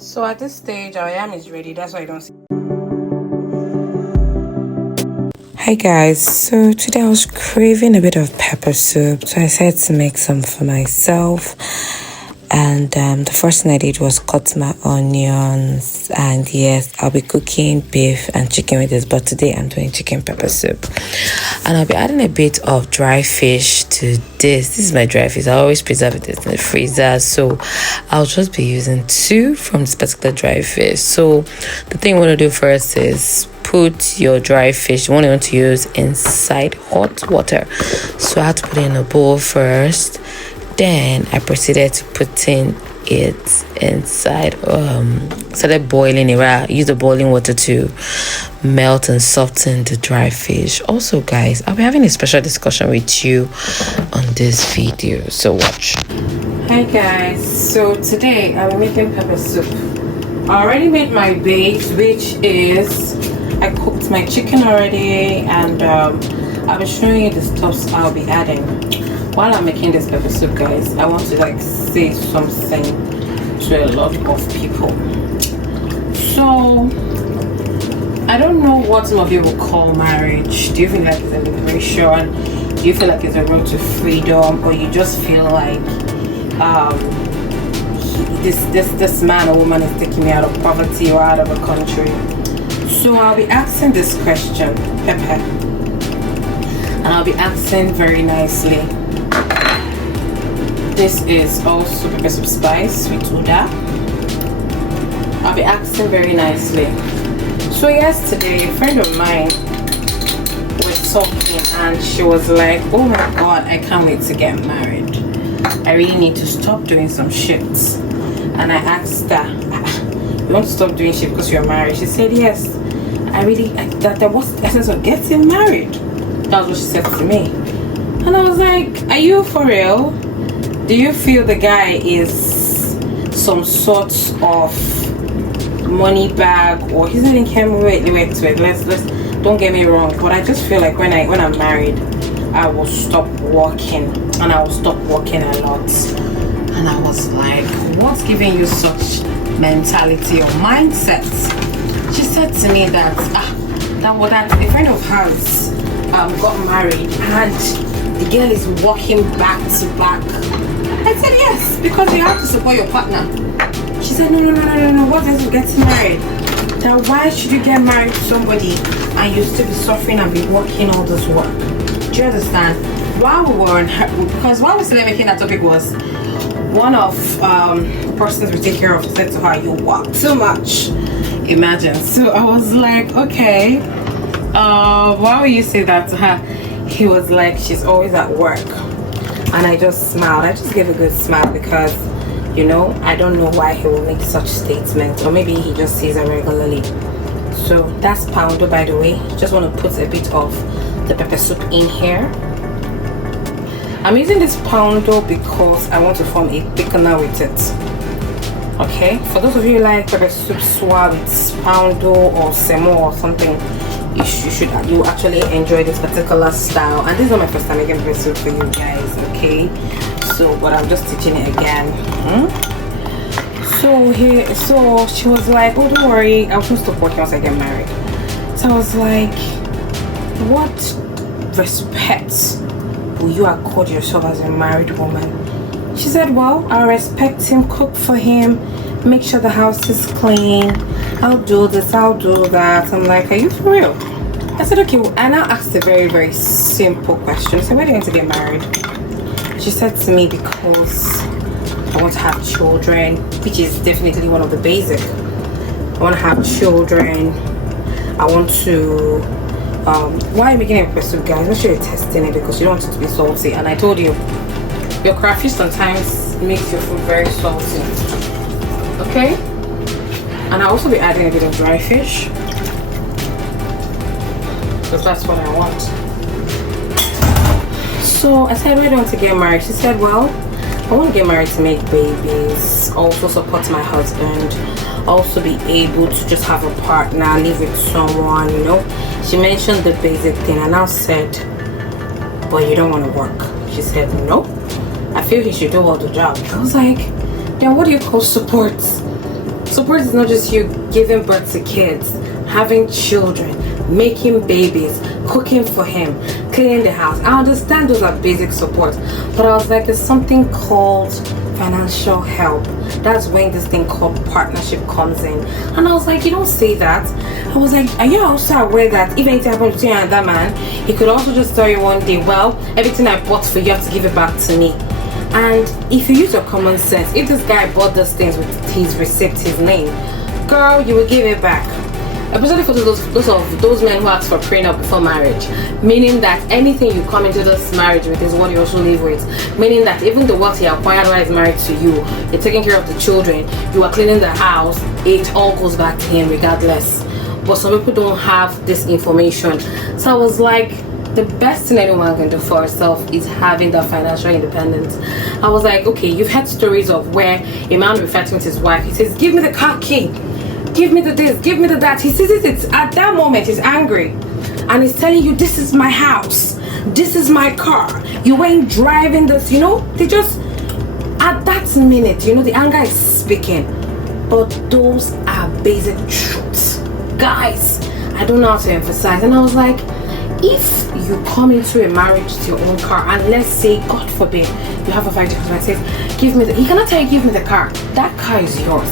So at this stage, our yam is ready. That's why I don't see. Hi guys, so today I was craving a bit of pepper soup, so I decided to make some for myself. And the first thing I did was cut my onions, and yes, I'll be cooking beef and chicken with this, but today I'm doing chicken pepper soup. And I'll be adding a bit of dry fish to this. This is my dry fish. I always preserve it in the freezer, so I'll just be using 2 from this particular dry fish. So the thing you want to do first is put your dry fish, the one you want to use, inside hot water. So I had to put it in a bowl first. Then I proceeded to putting it inside, started boiling it. I used the boiling water to melt and soften the dry fish. Also, guys, I'll be having a special discussion with you on this video, so watch. Hi guys, so today I'm making pepper soup. I already made my base, which is I cooked my chicken already, and I'll be showing you the stuffs I'll be adding. While I'm making this pepper soup, guys, I want to say something to a lot of people. So I don't know what some of you will call marriage. Do you feel like it's a liberation? Do you feel like it's a road to freedom, or you just feel like this man or woman is taking me out of poverty or out of a country? So I'll be asking this question, Pepper, and I'll be asking very nicely. This is also pepper soup spice with Uda. I'll be asking very nicely. So yesterday, a friend of mine was talking, and she was like, "Oh my God, I can't wait to get married. I really need to stop doing some shifts." And I asked her, "You want to stop doing shifts because you're married?" She said, "Yes. That was the essence of getting married." That was what she said to me. And I was like, "Are you for real? Do you feel the guy is some sort of money bag, or he's not in camera? Wait, let's don't get me wrong, but I just feel like when I'm married, I will stop working, and I will stop working a lot." And I was like, "What's giving you such mentality or mindset?" She said to me that a friend of hers got married, and the girl is working back to back. I said, "Yes, because you have to support your partner." She said, No. What is getting married? Now, why should you get married to somebody and you still be suffering and be working all this work? Do you understand? While we were because while we started making that topic was one of the persons we take care of said to her, "You work too much." Imagine. So I was like, okay. Why would you say that to her? He was like, "She's always at work." And I just smiled. I just gave a good smile because, I don't know why he will make such statements, or maybe he just sees her regularly. So that's poundo, by the way. Just want to put a bit of the pepper soup in here. I'm using this poundo because I want to form a thickener with it. Okay, for those of you who like pepper soup swab with poundo or semo or something, you actually enjoy this particular style. And this is not my first time making pepper soup for you guys, okay? But I'm just teaching it again. So she was like, "Oh, don't worry, I was going to stop working once I get married." So I was like, "What respect will you accord yourself as a married woman?" She said, "Well, I'll respect him, cook for him, make sure the house is clean. I'll do this, I'll do that." I'm like, "Are you for real?" I said, "Okay." Well, I now asked a very, very simple question. So, "Why do you want to get married?" She said to me, "Because I want to have children," which is definitely one of the basic. I want to have children. I want to why are you making a pepper soup, guys? Make sure you're testing it because you don't want it to be salty. And I told you, your crayfish sometimes makes your food very salty. Okay? And I'll also be adding a bit of dry fish, because that's what I want. So I said, "Why do you want to get married?" She said, "Well, I want to get married to make babies, also support my husband, also be able to just have a partner, live with someone, She mentioned the basic thing, and I said, "But you don't want to work?" She said, "No, I feel he should do all the job." I was like, "Then what do you call support?" Support is not just you giving birth to kids, having children, making babies, cooking for him, cleaning the house. I understand those are basic support, but I was like, there's something called financial help. That's when this thing called partnership comes in. And I was like, you don't say that. I was like, are you also aware that if anything happened between you and that man, he could also just tell you one day, well, everything I bought for you, have to give it back to me. And if you use your common sense, if this guy bought those things with his receipt, his name, girl, you will give it back. Especially for those men who ask for prenup before marriage, meaning that anything you come into this marriage with is what you also live with. Meaning that even the wealth he acquired while he's married to you, you're taking care of the children, you are cleaning the house, it all goes back to him regardless. But some people don't have this information. So I was like, the best thing anyone can do for herself is having that financial independence. I was like, okay, you've heard stories of where a man will be fighting with his wife. He says, give me the car key. Give me the this, give me the that. He says it's at that moment he's angry and he's telling you, this is my house, this is my car, you ain't driving this, you know. They just, at that minute, you know, the anger is speaking. But those are basic truths, guys. I don't know how to emphasize. And I was like, if you come into a marriage to your own car, and let's say, God forbid, you have a fight with husband, says, give me the, he cannot tell you, give me the car. That car is yours.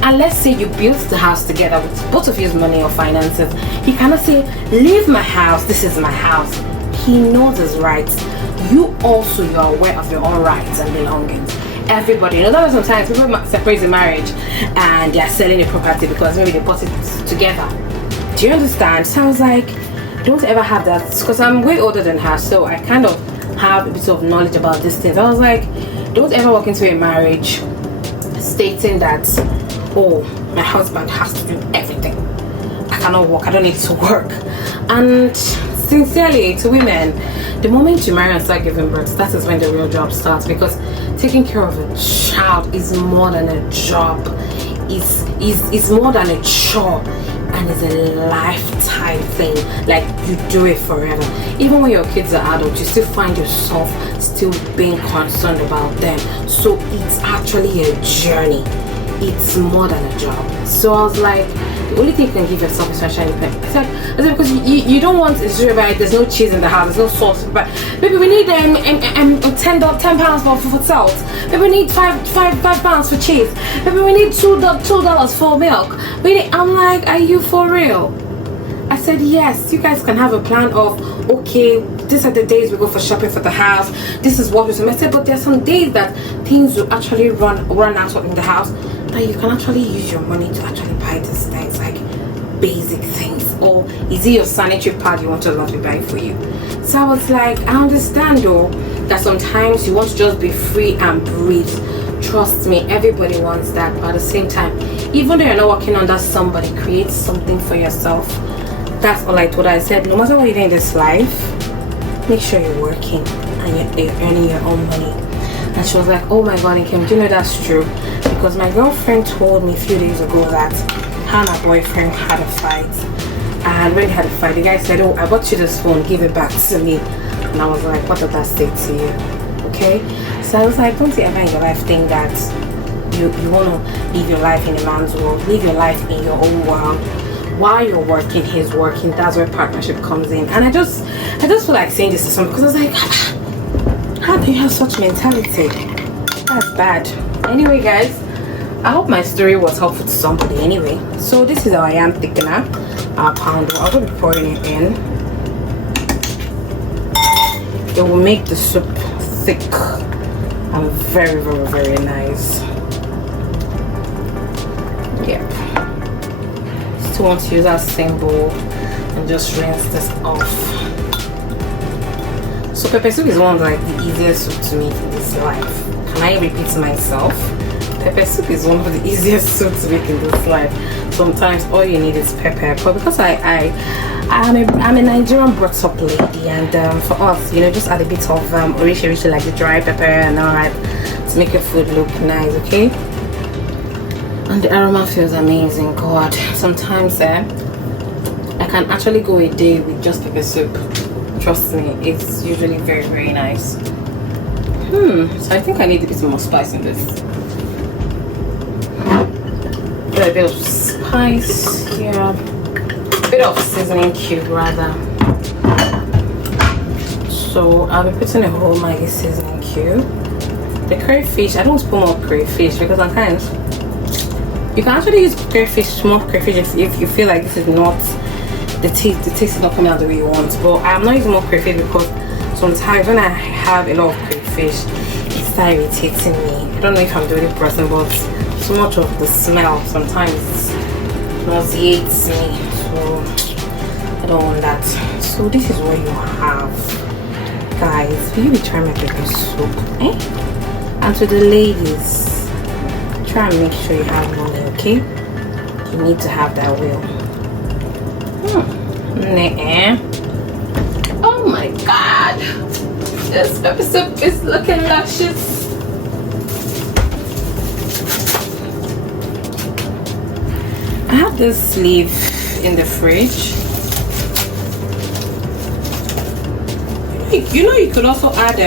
And let's say you built the house together with both of his money or finances. He cannot say, leave my house, this is my house. He knows his rights. You also, you're aware of your own rights and belongings. Everybody, you know, that was sometimes people separate the marriage and they're selling a property because maybe they bought it together. Do you understand? So I was like, don't ever have that, because I'm way older than her, so I kind of have a bit of knowledge about these things. I was like, don't ever walk into a marriage stating that, oh, my husband has to do everything, I cannot work, I don't need to work. And sincerely, to women, the moment you marry and start giving birth, that is when the real job starts, because taking care of a child is more than a job, is more than a chore, and it's a lifetime thing. Like, you do it forever. Even when your kids are adults, you still find yourself still being concerned about them. So it's actually a journey. It's more than a job. So I was like, the only thing you can give yourself is financial independence. I said because you don't want a zero, right? There's no cheese in the house, there's no sauce, but maybe we need £10 for salt. Maybe we need £5 for cheese. Maybe we need $2 for milk. I'm like, are you for real? I said, yes, you guys can have a plan of, okay, these are the days we go for shopping for the house, this is what we do. I said, but there's some days that things will actually run out in the house, that you can actually use your money to actually buy these things, like basic things. Or is it your sanitary pad you want your lot to buy for you? So I was like, I understand though that sometimes you want to just be free and breathe. Trust me, everybody wants that, but at the same time, even though you're not working under somebody, create something for yourself. That's all I told her. I said, no matter what you do in this life, make sure you're working and you're earning your own money. And she was like, oh my god, Kim, do you know that's true? Because my girlfriend told me a few days ago that her and her boyfriend had a fight. And when they had a fight, the guy said, oh, I bought you this phone, give it back to me. And I was like, what did that say to you? Okay? So I was like, don't you ever in your life think that you want to live your life in a man's world, live your life in your own world. While you're working, he's working. That's where partnership comes in. And I just feel like saying this to someone, because I was like, how do you have such mentality? That's bad. Anyway, guys, I hope my story was helpful to somebody anyway. So this is our yam thickener, our pounder. I'm going to be pouring it in. It will make the soup thick and very, very, very nice. Yep. Still want to use that same bowl and just rinse this off. So pepper soup is one of like the easiest soup to make in this life. Can I repeat myself? Pepper soup is one of the easiest soup to make in this life. Sometimes all you need is pepper. But because I'm a Nigerian brought up lady, and for us, you know, just add a bit of orishi like the dry pepper and all that to make your food look nice, okay? And the aroma feels amazing. God, sometimes I can actually go a day with just pepper soup. Trust me, it's usually very, very nice. So I think I need a bit more spice in this. Good. a bit of spice, yeah, a bit of seasoning cube rather. So I'll be putting a whole Maggi seasoning cube. The crayfish, I don't put more crayfish because I'm kind of, you can actually use crayfish, more crayfish if you feel like this is not, the taste is not coming out the way you want. But I'm not using more crayfish because sometimes when I have a lot of crayfish, it starts irritating me. I don't know if I'm the only person, but so much of the smell sometimes nauseates me, so I don't want that. So this is what you have, guys. Will you be trying my pepper soup, eh? And to the ladies, try and make sure you have money, okay? You need to have that will. Oh my god, this pepper soup is looking luscious. I have this sleeve in the fridge. You know, you could also add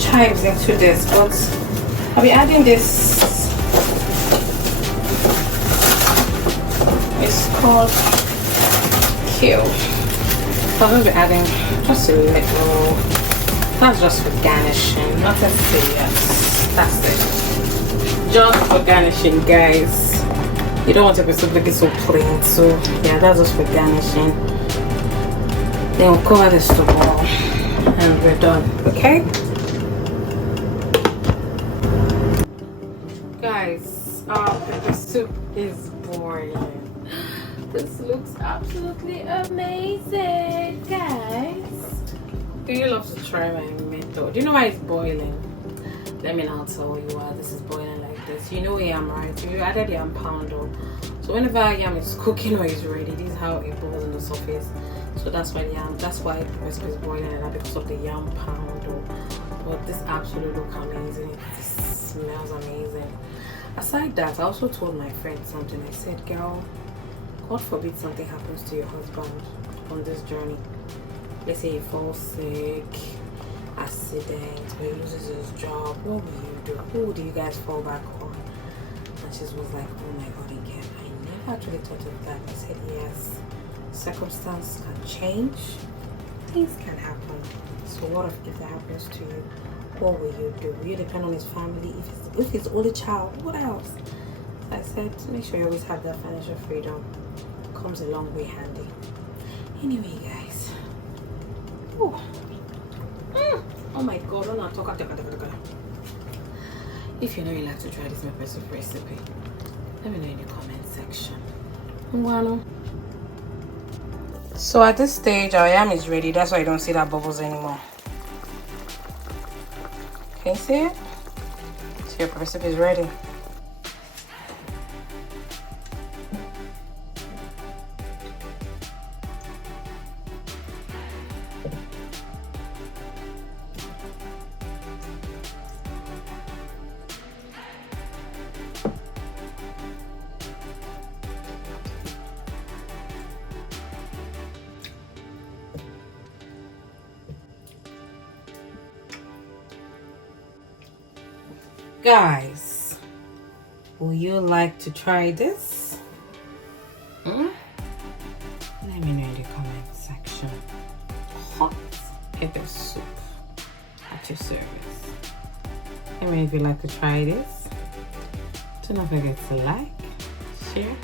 chives into this, but I'll be adding this. It's called kale. So I'm going to be adding just a little. That's just for garnishing, nothing serious. That's it. Just for garnishing, guys. You don't want to be so like it's so plain, so yeah, that's just for garnishing. Then we'll cover this to boil and we're done, okay? Guys, the soup is boiling. This looks absolutely amazing, guys. Do you love to try my method? Do you know why it's boiling? Let me now tell you why this is boiling like this. You know yam, right? You added yam pounder. So whenever yam is cooking or is ready, this is how it boils on the surface. So that's why the recipe is boiling like that, because of the yam pounder. But this absolutely looks amazing. This smells amazing. Aside that, I also told my friend something. I said, girl, God forbid something happens to your husband on this journey. Let's say he falls sick, accident, or he loses his job. What will you do? Who do you guys fall back on? And she was like, oh my god, again, I never actually thought of that. I said, yes, circumstances can change, things can happen. So what if that happens to you? What will you do? Will you depend on his family? If it's only child, what else? So I said, make sure you always have that financial freedom. It comes a long way handy. Anyway, guys. Oh, oh my god, I'm not talking. If you know you like to try this pepper soup recipe, let me know in the comment section. So at this stage, our yam is ready. That's why you don't see that bubbles anymore. Can you see it? So your pepper soup is ready. Guys, will you like to try this? Let me know in the comment section. Hot pepper soup at your service. Let me know if you'd like to try this. Do not forget to like, share,